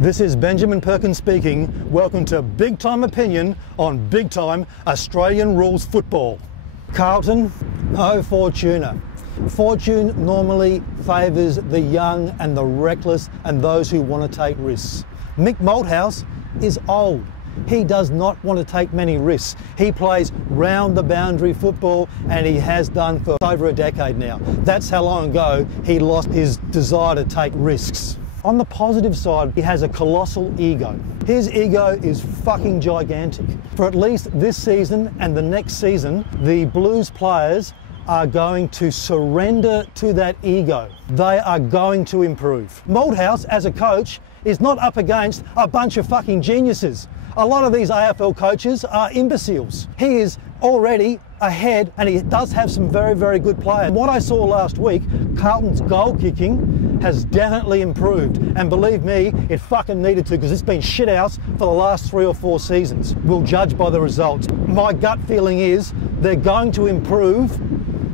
This is Benjamin Perkins speaking. Welcome to Big Time Opinion on Big Time Australian Rules Football. Carlton, no Fortuna. Fortune normally favours the young and the reckless and those who want to take risks. Mick Malthouse is old. He does not want to take many risks. He plays round the boundary football and he has done for over a decade now. That's how long ago he lost his desire to take risks. On the positive side, he has a colossal ego. His ego is fucking gigantic. For at least this season and the next season, the Blues players are going to surrender to that ego. They are going to improve. Malthouse, as a coach, is not up against a bunch of fucking geniuses. A lot of these AFL coaches are imbeciles. He is already ahead and he does have some very, very good players. What I saw last week, Carlton's goal kicking has definitely improved. And believe me, it fucking needed to, because it's been shit house for the last 3 or 4 seasons. We'll judge by the results. My gut feeling is they're going to improve,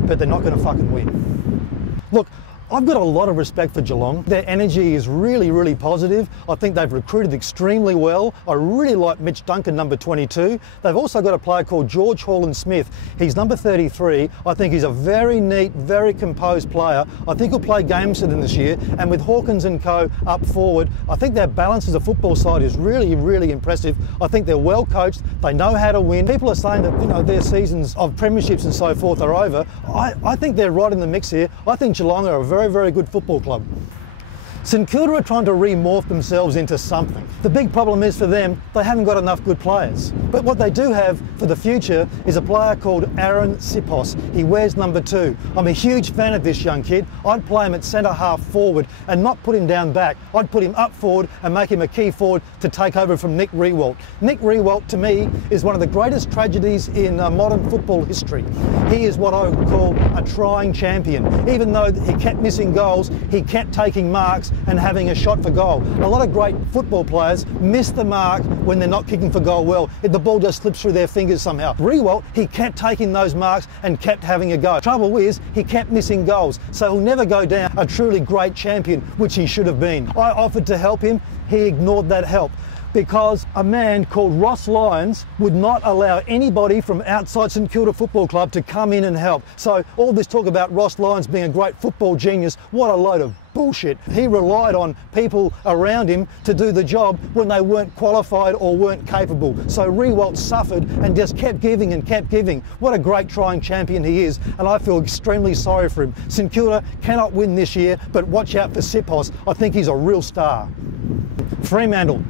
but they're not going to fucking win. Look, I've got a lot of respect for Geelong. Their energy is really, really positive. I think they've recruited extremely well. I really like Mitch Duncan, number 22. They've also got a player called George Horlin-Smith. He's number 33. I think he's a very neat, very composed player. I think he'll play games for them this year. And with Hawkins and co up forward, I think their balance as a football side is really, really impressive. I think they're well coached. They know how to win. People are saying that, you know, their seasons of premierships and so forth are over. I think they're right in the mix here. I think Geelong are a very, very good football club. St Kilda are trying to remorph themselves into something. The big problem is for them, they haven't got enough good players. But what they do have for the future is a player called Aaron Sipos. He wears number 2. I'm a huge fan of this young kid. I'd play him at centre half forward and not put him down back. I'd put him up forward and make him a key forward to take over from Nick Riewoldt. Nick Riewoldt, to me, is one of the greatest tragedies in modern football history. He is what I would call a trying champion. Even though he kept missing goals, he kept taking marks and having a shot for goal. A lot of great football players miss the mark when they're not kicking for goal well. The ball just slips through their fingers somehow. Riewoldt, he kept taking those marks and kept having a go. Trouble is, he kept missing goals, so he'll never go down a truly great champion, which he should have been. I offered to help him, he ignored that help, because a man called Ross Lyons would not allow anybody from outside St Kilda Football Club to come in and help. So all this talk about Ross Lyons being a great football genius, what a load of bullshit. He relied on people around him to do the job when they weren't qualified or weren't capable. So Riewoldt suffered and just kept giving and kept giving. What a great trying champion he is, and I feel extremely sorry for him. St Kilda cannot win this year, but watch out for Sipos. I think he's a real star. Fremantle.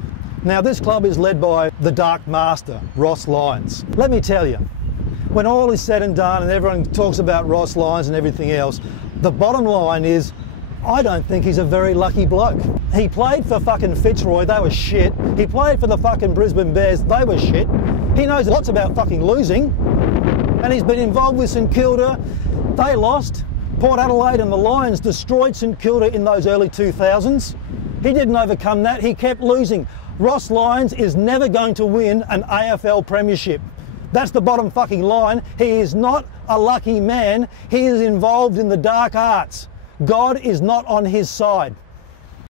Now, this club is led by the Dark Master, Ross Lyons. Let me tell you, when all is said and done and everyone talks about Ross Lyons and everything else, the bottom line is, I don't think he's a very lucky bloke. He played for fucking Fitzroy, they were shit. He played for the fucking Brisbane Bears, they were shit. He knows lots about fucking losing. And he's been involved with St Kilda. They lost. Port Adelaide and the Lions destroyed St Kilda in those early 2000s. He didn't overcome that, he kept losing. Ross Lyons is never going to win an AFL premiership. That's the bottom fucking line. He is not a lucky man. He is involved in the dark arts. God is not on his side.